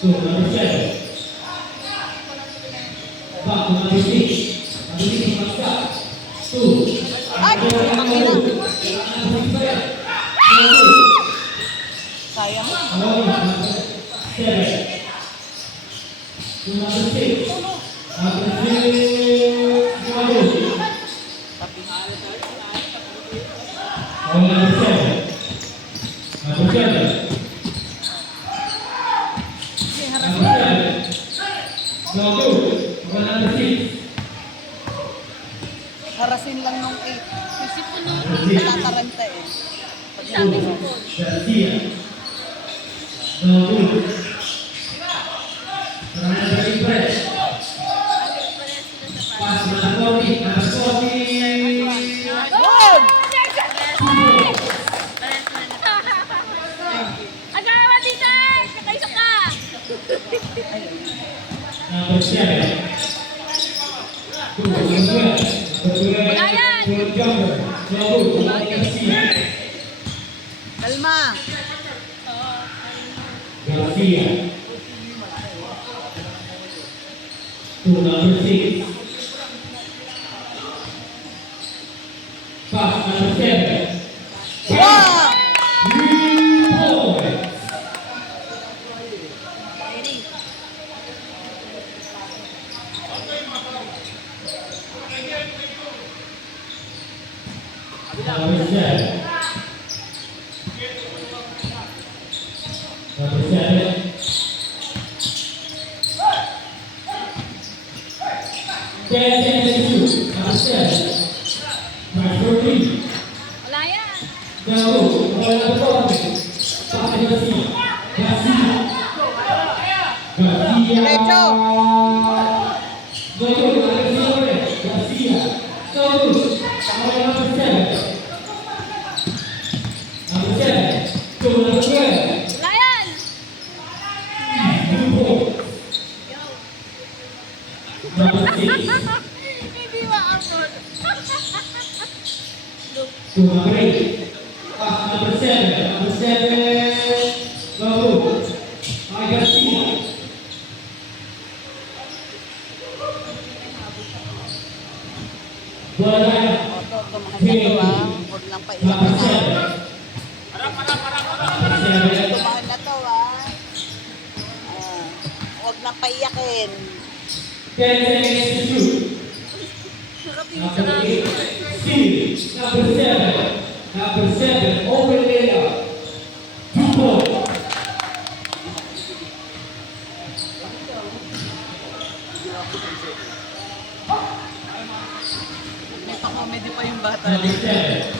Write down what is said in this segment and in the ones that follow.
So, number 7. Back to number 6. Number 6, Pascal. 2. Ay! Ang ina! Sayang. Number 7. To number 6. Number 6. Number 7. Number 7. Harasin lang nung 8. Kasi po nung Nakakaranta eh. sabi ko po. Garcia. No good. Number press. Pass na Coffee. Number Coffee. Good! Agawa dito! Sakay ka! Number 7. Number 12. Ayan! Jumper. No good. Garcia. Kalma! Garcia. To number 6. Pass number 7. Wow! 3 points. Number 7. Number 7. 10 seconds to shoot. Number 7. Number 3. Wala yan! No, wala na po. Pasa Garcia. Garcia. Garcia. Derecho! No good. Garcia ulit. Garcia. No good. Wala number 7. Number 7. To number 12. Wala yan! 2 points. Number 6. Hindi maabot. To number 8. Pass number 7. Number 7. No good. Ay Garcia. Wala na. Oto, tumahan na to ah. Huwag lang pa iyak Number na. 7. Number 7. Tumahan na to ah. Ah, huwag lang pa iyakin. 10 seconds to shoot. Number 8. Steve. Number 7. Number 7. Open layup. 2 points. May pa-comedy pa yung bata. Number 7.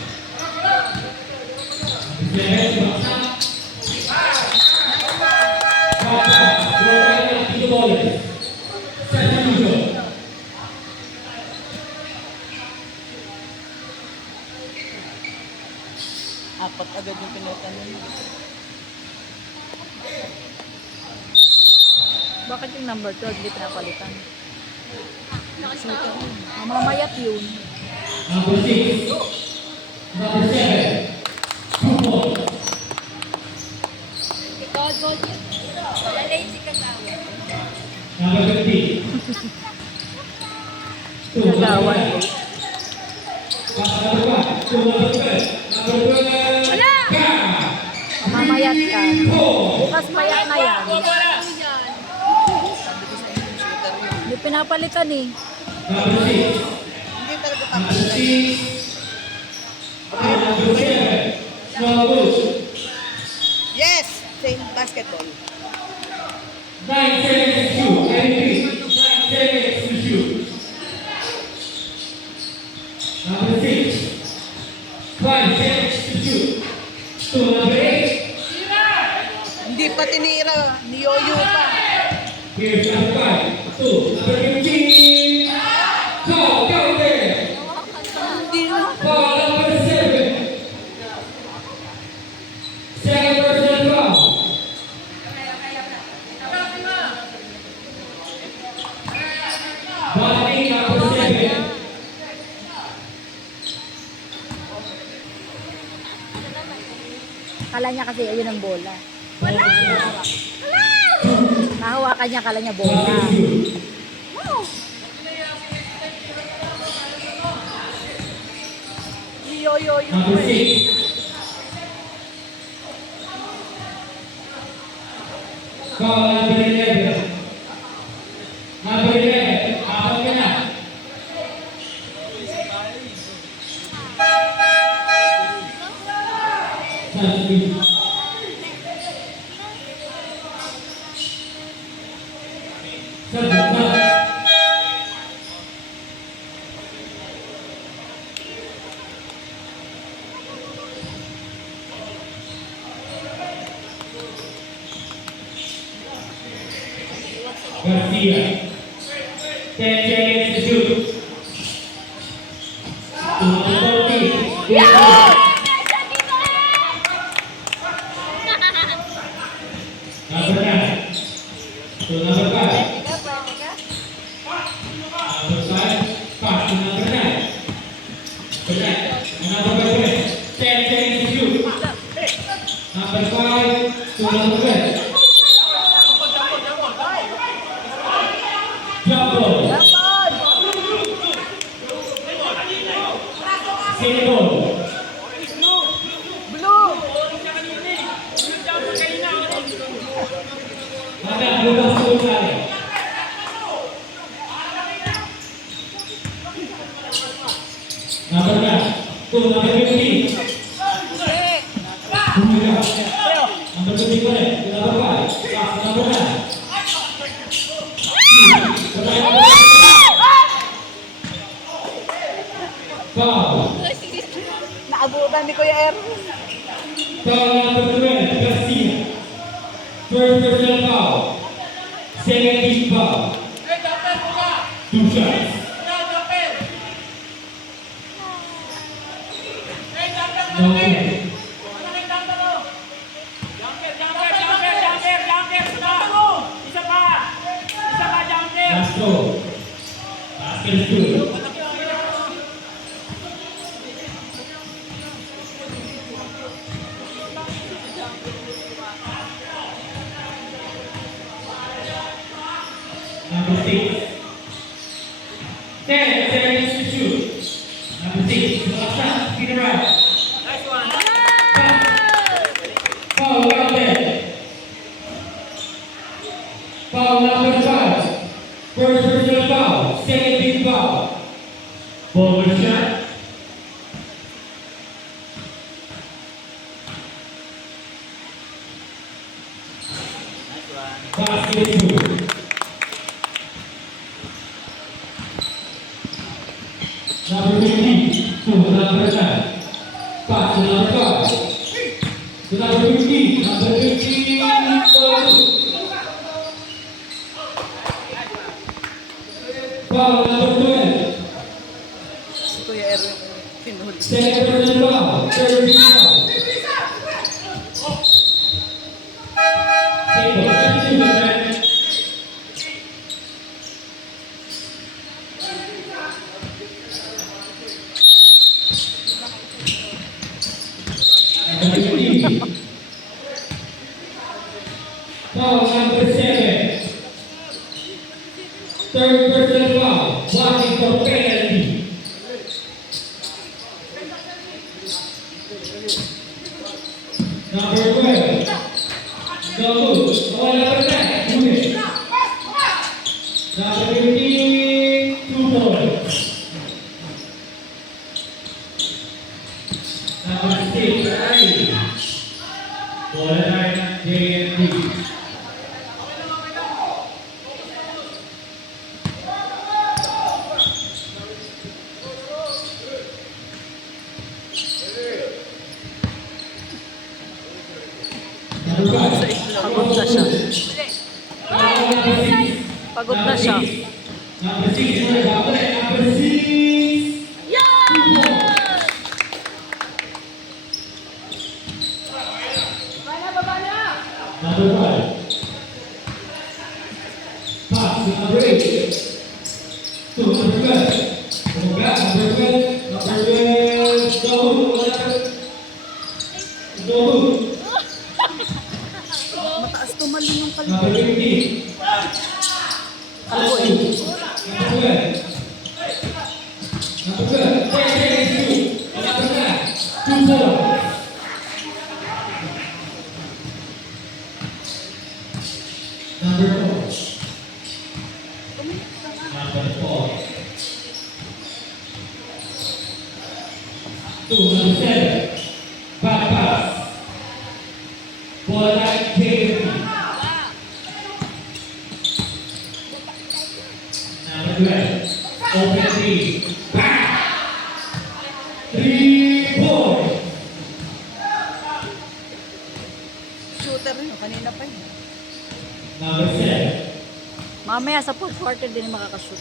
Number 7. Bata. Bata. Tito Boles. Second usual. Apat agad yung pinota niya. Bakit yung number 12 hindi pinapalitan? Shooter yun. Mamamayat yun. Number 6. Number 7. 2 points. Ikaw, gold yun. Lalay si Kagawa. Number 15. Gagawan. Pass number 1. To number 12. Number 12. Wala! Mamamayat ka. 3 points. Bukas mayat na yan. Ano yan? Hindi pinapalitan eh. Number 6. Hindi talaga Number papalagay. 6. Number 7. No good. Yes! Same basketball. 9 seconds to shoot. I repeat. 9 seconds to shoot. Number 6. 5 seconds to shoot. To number 8. Hindi pa tinira. Niyoyo pa. Here's number 5. 2. Number 15. Go, go there. Hindi na. Foul number 7. Second personal foul. Bonding number 7. Kala niya kasi ayun ang bola. Wala! Wala! Nahawakan niya, kala niya bola. Basket shoot. Yo, yo, yo. Number 6. Foul number 11. Number 11. Apat ka na. Substitute. Substitute. Garcia. 10 seconds to shoot. To number 14. Number 9. To number 5. Number 5. Pass to number 9. Number 9. Number 12. 10 seconds to shoot. Number 5 to number 12. Jump ball. Single ball. Agak lupas ke utara. Number 9 to number 15. Number 15 boleh. To number 5. Pass to number 9. Foul. Naabutan ni Kuya Erwin. Foul number 12, Garcia. First personal foul. Second team foul. 2 shots. No play. Last throw. Basket is good. Number 6. 10 seconds to shoot. Number 6. Last shot. Spin around. Foul number. Foul number 5. First personal foul. Second team foul. Ball with shot. Basket is good. Number 15 to number 9. Pass to number 5. To number 15. Number 15. Foul number 12. Si Kuya Erwin pinuhuli. Second personal foul. Third team foul. Single. Substitute, man. Number 15. Foul number 7. Third personal foul. Watching for penalty. Number 12. No good. Ball number 9. Unit. Number 15. 2 points. Number 6. 9. Ball 9. JNT. Number 5. Pagod na siya. Number 6. Pagod na siya. Number 6 for the Backlet. Number 6. Number 5. Pass to number 8. To number 12. Semoga number 12. Number 12. Go. Go. Mataas tumalon yung Number kalbo. 15. Kalbo eh. Number 12. Number 12. 10 seconds to shoot. Number 9. 2 balls. Number 4. Number 4. 2. Number 7. Back pass. Ball line JV. Number 12. Open three. Back. 3 points. Shooter rin. Kanina pa yun. Number 7. Mamaya sa fourth quarter din makakashoot.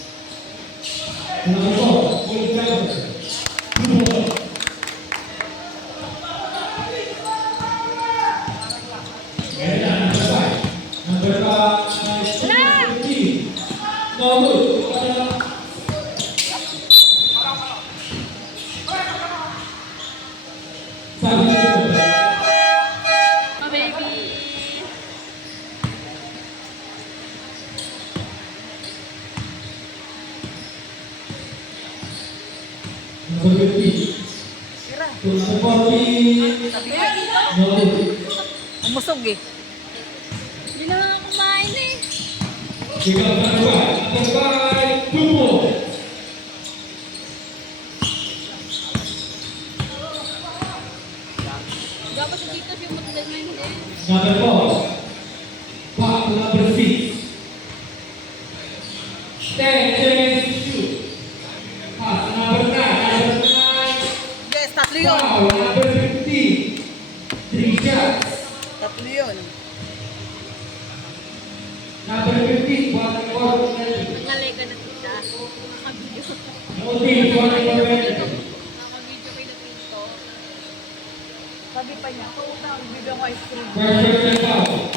Number 4. Full cover. 2 balls. And number 5. Number 5. 15. No good. Substitute. Oh, baby. Number 15. Tira. To number 14. Sabi nga dito. No good. Umusog eh. Hindi na nga kumain eh. Pick up number 5. Number 5. 2 balls. Dapat sa dito siya magdalman din. Number 4. Back to number 6. 10 seconds to shoot. Pass to number 9. Number 9. Yes, tatlo yun. Foul. Number 15. 3 shots. Tatlo yun. Number 15. 1 for Naglalay ka na tita. Nakabidyo. No team. 1 for Nakabidyo kay na pinto. Sabi pa niya, bibigyan ko ice cream. First person foul.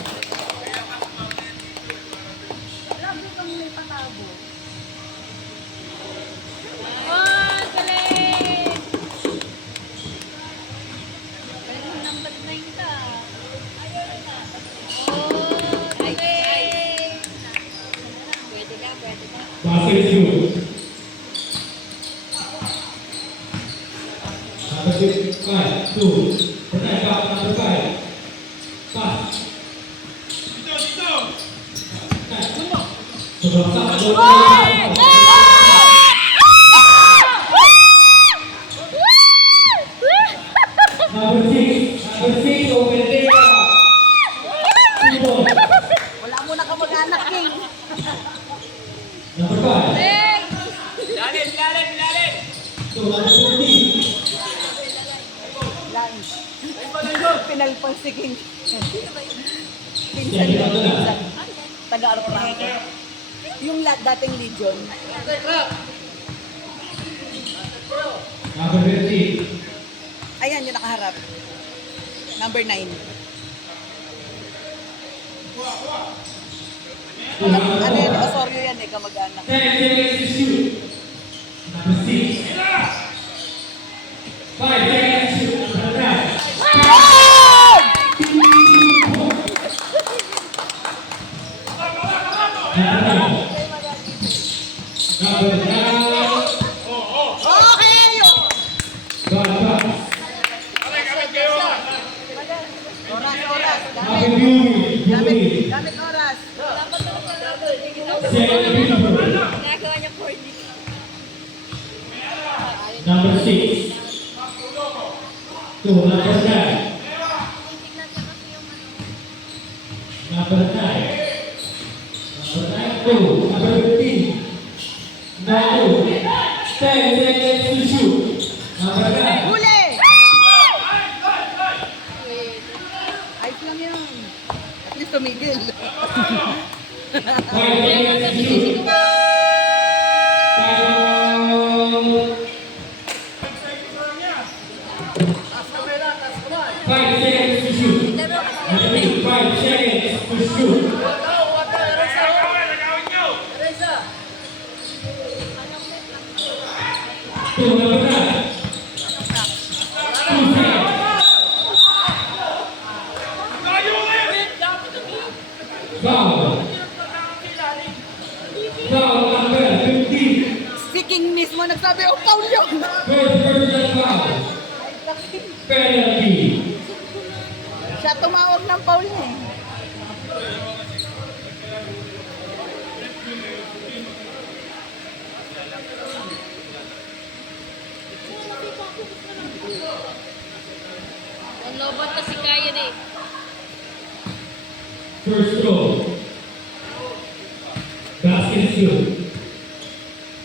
Lagi kang may patabo. Oh, galing! Pero number 9 ka. Oh, galing! Pwede ka, pwede ka. Basket shoot. Number 5. 2. Protect back number 5. Pass. Sobrang sakit. Number 6. Number 6. Open there. 2 balls. Wala mo na kamag-anak, King. Number 5. Galing! So, number 15. Lang. Pinalpang si King. Pinsan Yan, yun. ito na. Pinsan. Taga-Arap Franco. Yung dating Legion. Number 15. Ayan, yung nakaharap. Number 9. Ano yan? Osorio yan eh, kamag-anak. 10 seconds to shoot. Number 6. 5 seconds to shoot. Number 9. Number 9. Okay! Ball pass. Oras. Number Yumi. Gamit oras. Second people. Ginagawa niya 4D. Number 6. 2. Number 9. Tingnan niya kasi yung ano. Number 9. Number 9. 2. Number 15. No. 10 seconds to shoot. Number 9. Huli! Ayos lang yun. At least tumigil. 5 seconds to shoot. Timeout. 5 seconds to shoot. Repeat, 5 seconds to shoot. Two, number 9. 2 seconds. Foul. Foul number 15. Speaking mismo, nagsabi, oh, foul yun. First personal foul. Penalty. Siya tumawag ng foul niya eh. Ang lobot kasi kaya na eh. First goal. Basket is good.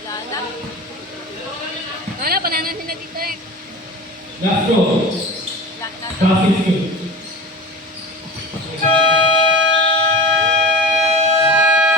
Lala. Wala, pananan sila dito eh. Last goal. Lak. Basket is good.